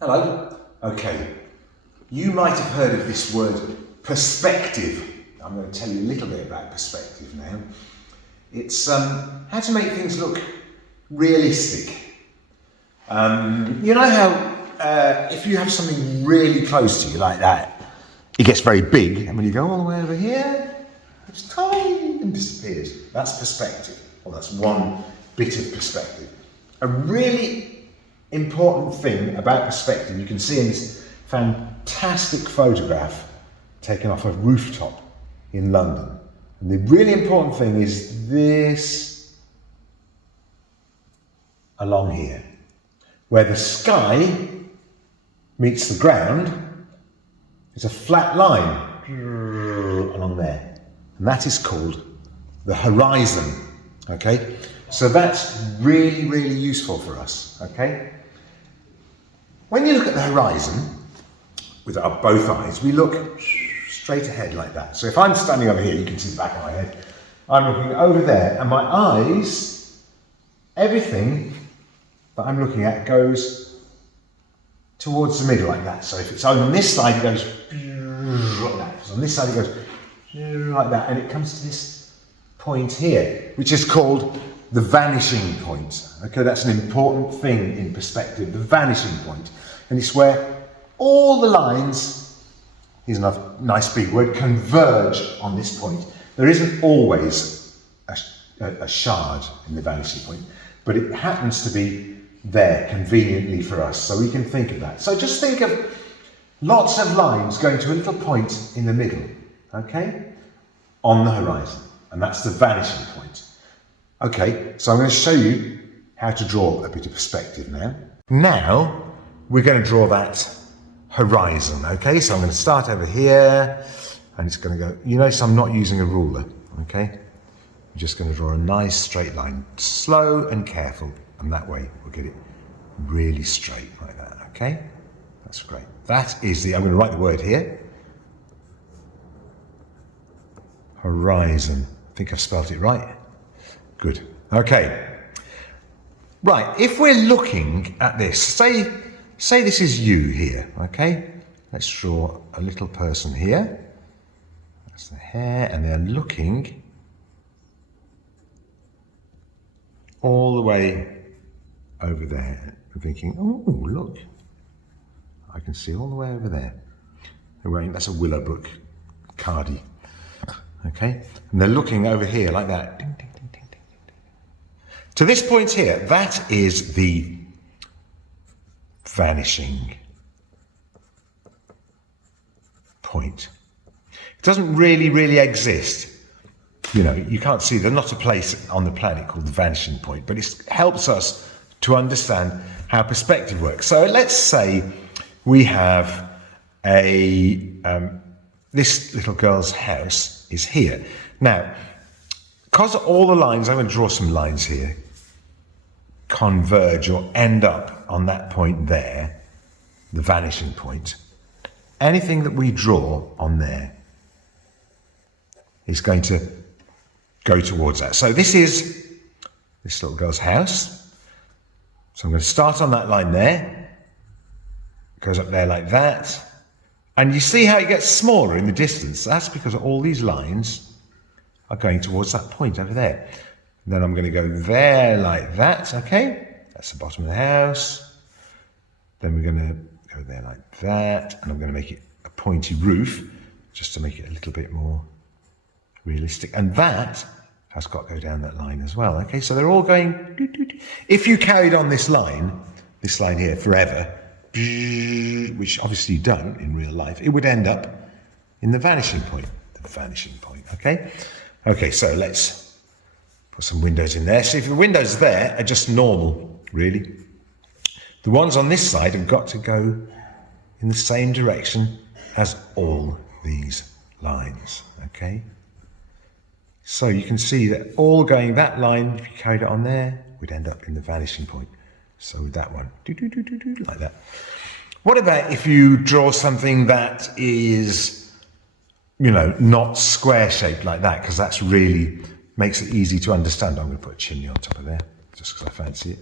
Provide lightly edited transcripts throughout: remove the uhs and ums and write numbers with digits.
Hello. Okay, you might have heard of this word perspective. I'm going to tell you a little bit about perspective now. It's how to make things look realistic. You know how if you have something really close to you like that, it gets very big, and when you go all the way over here, it's tiny and disappears. That's perspective. Well, that's one bit of perspective. A really important thing about perspective you can see in this fantastic photograph taken off a rooftop in London. And the really important thing is this along here, where the sky meets the ground. There's a flat line along there, and that is called the horizon. Okay, so that's really, really useful for us. Okay, when you look at the horizon with our both eyes, we look straight ahead like that. So if I'm standing over here, you can see the back of my head. I'm looking over there, and my eyes, everything that I'm looking at goes towards the middle like that. So if it's on this side, it goes like that. If it's on this side, it goes like that, and it comes to this point here, which is called the vanishing point. Okay, that's an important thing in perspective, the vanishing point. And it's where all the lines, here's another nice big word, converge on this point. There isn't always a shard in the vanishing point, but it happens to be there conveniently for us, so we can think of that. So just think of lots of lines going to a little point in the middle, okay, on the horizon, and that's the vanishing point. Okay, so I'm going to show you how to draw a bit of perspective now. Now, we're going to draw that horizon, okay? So I'm going to start over here, and it's going to go, you notice I'm not using a ruler, okay? I'm just going to draw a nice straight line, slow and careful, and that way we'll get it really straight like that, okay? That's great. That is I'm going to write the word here. Horizon. I think I've spelt it right. Good. Okay. Right, if we're looking at this, say this is you here, okay? Let's draw a little person here. That's the hair, and they're looking all the way over there and thinking, oh, look, I can see all the way over there. They're wearing, that's a Willowbrook cardi, okay? And they're looking over here like that. Ding, ding, ding, ding, ding, ding. To this point here, that is the vanishing point. It doesn't really exist. You know, you can't see, there's not a place on the planet called the vanishing point, but it helps us to understand how perspective works. So let's say we have this little girl's house is here. Now, because all the lines, I'm going to draw some lines here, converge or end up on that point there, the vanishing point. Anything that we draw on there is going to go towards that. So this is this little girl's house. So I'm going to start on that line there. It goes up there like that. And you see how it gets smaller in the distance. That's because all these lines are going towards that point over there. And then I'm going to go there like that, okay? That's the bottom of the house. Then we're going to go there like that. And I'm going to make it a pointy roof, just to make it a little bit more realistic. And that has got to go down that line as well, okay? So they're all going... If you carried on this line here forever, which obviously you don't in real life, it would end up in the vanishing point, okay? Okay, so let's put some windows in there. See, if the windows there are just normal, really. The ones on this side have got to go in the same direction as all these lines, okay? So you can see that all going that line, if you carried it on there, would end up in the vanishing point. So with that one, like that. What about if you draw something that is, you know, not square shaped like that, because that's really makes it easy to understand. I'm going to put a chimney on top of there, just because I fancy it.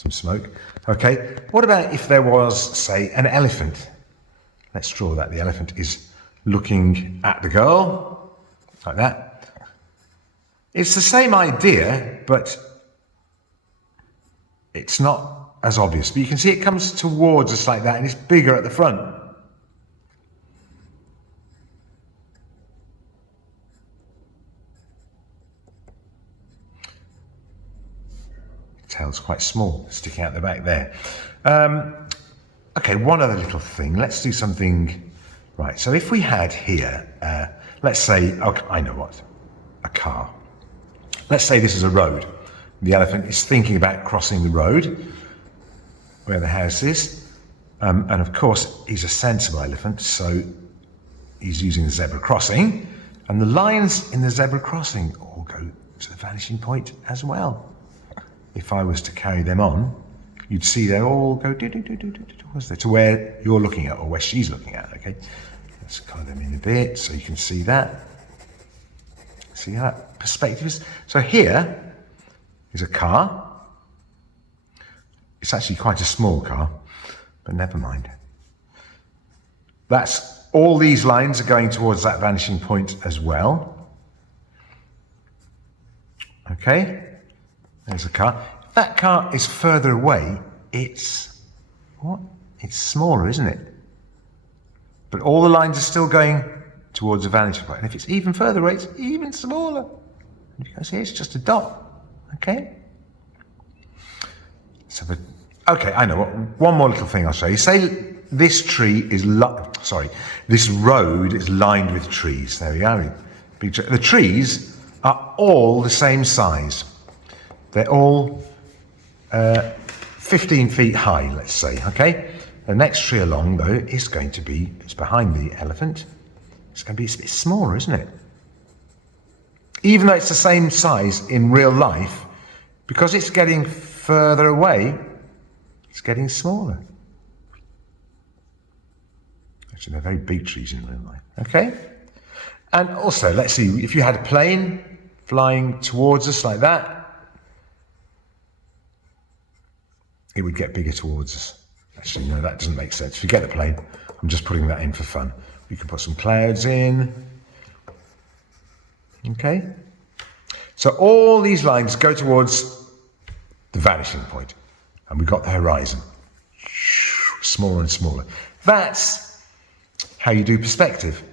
some smoke. Okay, what about if there was, say, an elephant? Let's draw that. The elephant is looking at the girl, like that. It's the same idea, but it's not as obvious. But you can see it comes towards us like that, and it's bigger at the front. Tail's quite small, sticking out the back there. Okay, one other little thing. Let's do something. Right, so if we had here, let's say, okay, I know what, a car. Let's say this is a road. The elephant is thinking about crossing the road where the house is. And of course, he's a sensible elephant, so he's using the zebra crossing. And the lines in the zebra crossing all go to the vanishing point as well. If I was to carry them on, you'd see they all go to where you're looking at or where she's looking at, okay? Let's color them in a bit so you can see that. See how that perspective is? So here is a car. It's actually quite a small car, but never mind. That's all these lines are going towards that vanishing point as well. Okay? There's a car. If that car is further away, it's what? It's smaller, isn't it? But all the lines are still going towards the vanishing point. And if it's even further away, it's even smaller. And you can see it's just a dot. Okay? So okay, I know. One more little thing I'll show you. Say this tree is this road is lined with trees. There we are. The trees are all the same size. They're all 15 feet high, let's say, okay? The next tree along, though, is going to be, it's behind the elephant. It's going to be a bit smaller, isn't it? Even though it's the same size in real life, because it's getting further away, it's getting smaller. Actually, they're very big trees in real life, okay? And also, let's see, if you had a plane flying towards us like that, it would get bigger towards us. Actually, no, that doesn't make sense. Forget the plane. I'm just putting that in for fun. We can put some clouds in. Okay? So all these lines go towards the vanishing point. And we've got the horizon. Smaller and smaller. That's how you do perspective.